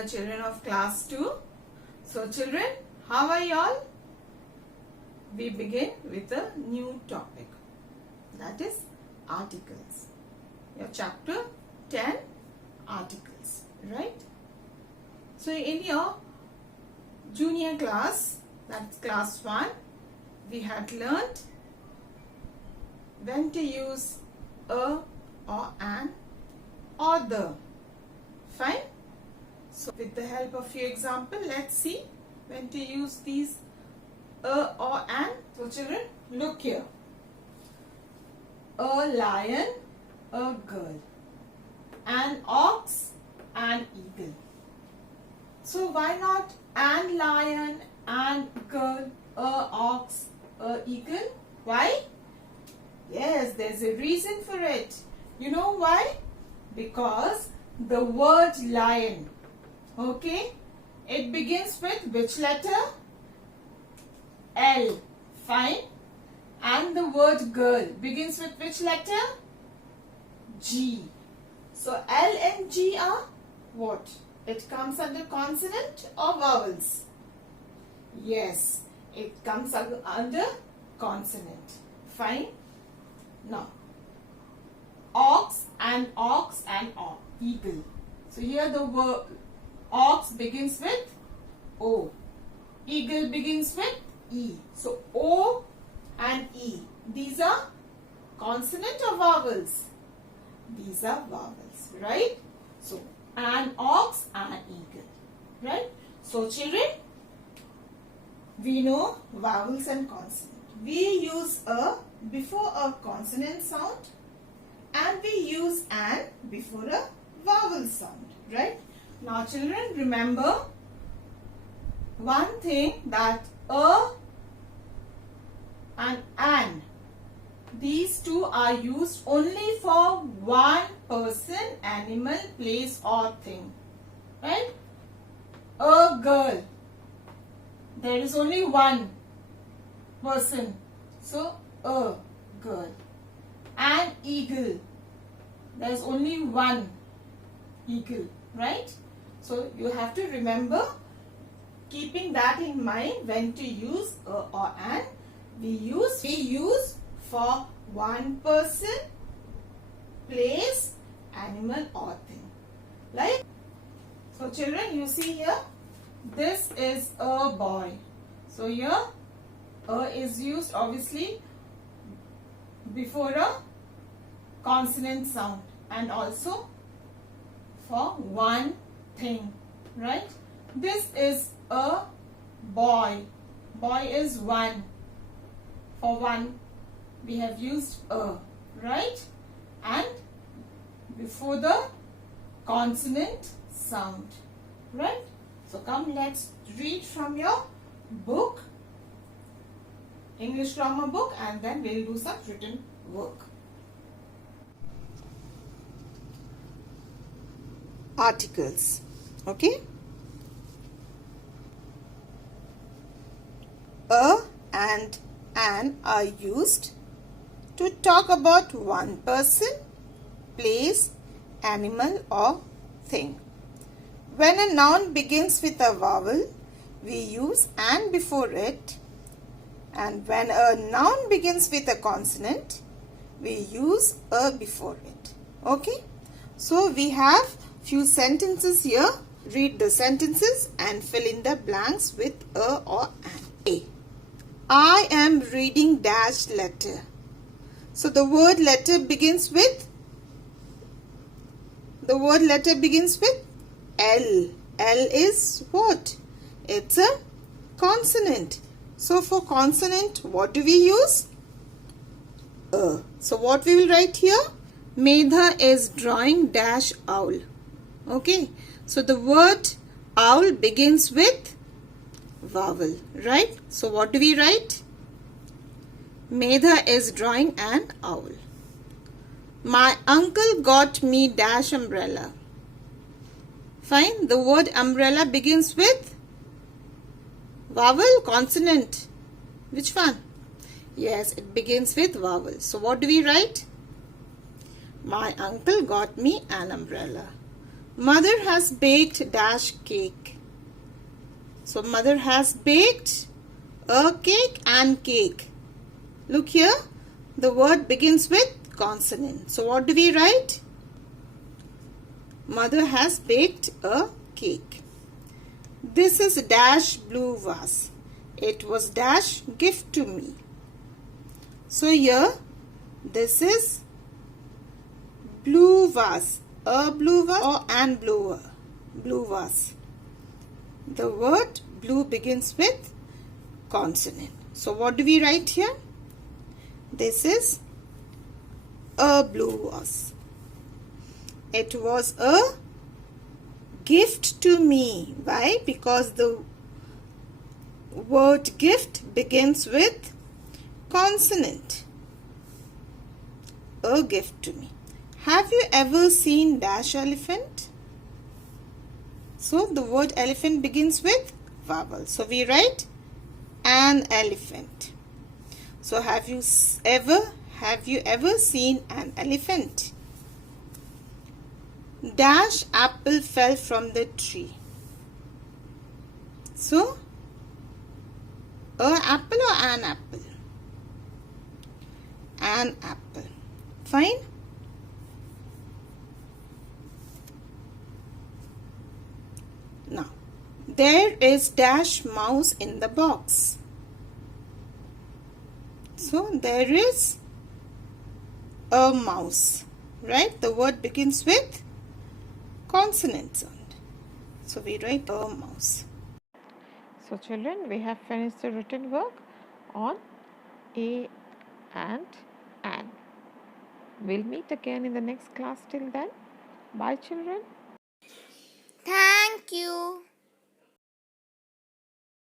dear children of class 2. So children, how are you all? We begin with a new topic, that is articles. Your chapter 10, articles, right? So in your junior class, that's class 1, we had learnt when to use a or an or the. Fine. So with the help of few examples, let's see when to use these a or an. So children, look here. A lion, a girl. An ox, an eagle. So why not an lion, an girl, a ox, a eagle? Why? Yes, there's a reason for it. You know why? Because the word lion, okay, it begins with which letter? L. Fine. And the word girl begins with which letter? G. So L and G are what? It comes under consonant or vowels? Yes, it comes under consonant. Fine. Now, ox and eagle. So here the word ox begins with O. Eagle begins with E. So O and E. These are consonant or vowels? These are vowels, right? So an ox and eagle, right? So children, we know vowels and consonant. We use a before a consonant sound and we use an before a vowel sound, right? Now children, remember one thing, that a and an, these two are used only for one person, animal, place or thing, right? A girl, there is only one person, so a girl. An eagle, there is only one eagle, right? So you have to remember, keeping that in mind, when to use a or an. We use for one person, place, animal or thing. Right? So children, you see here, this is a boy. So here a is used obviously before a consonant sound and also for one thing, right? This is a boy. Boy is one. For one we have used a, right? And before the consonant sound, right? So come, let's read from your book, English grammar book, and then we'll do some written work. Articles, okay? A and an are used to talk about one person, place, animal or thing. When a noun begins with a vowel, we use an before it, and when a noun begins with a consonant, we use a before it. Okay? So we have few sentences here. Read the sentences and fill in the blanks with a or an. A. I am reading dash letter. So the word letter begins with L. L is what? It's a consonant. So for consonant, what do we use? A. So what we will write here? Medha is drawing dash owl. Okay. So the word owl begins with vowel, right? So what do we write? Medha is drawing an owl. My uncle got me dash umbrella. Fine. The word umbrella begins with vowel, consonant. Which one? Yes, it begins with vowel. So what do we write? My uncle got me an umbrella. Mother has baked dash cake. So mother has baked a cake and cake. Look here, the word begins with consonant. So what do we write? Mother has baked a cake. This is dash blue vase. It was dash gift to me. So here, this is blue vase. A blue vase or an blue vase. The word blue begins with consonant. So what do we write here? This is a blue vase. It was a gift to me. Why? Because the word gift begins with consonant. A gift to me. Have you ever seen dash elephant? So the word elephant begins with vowel. So we write an elephant. So have you ever seen an elephant? Dash apple fell from the tree. So a apple or an apple? An apple. Fine. Now, there is dash mouse in the box. So, there is a mouse, right? The word begins with consonant sound. So, we write a mouse. So, children, we have finished the written work on a and an. We'll meet again in the next class. Till then, bye, children.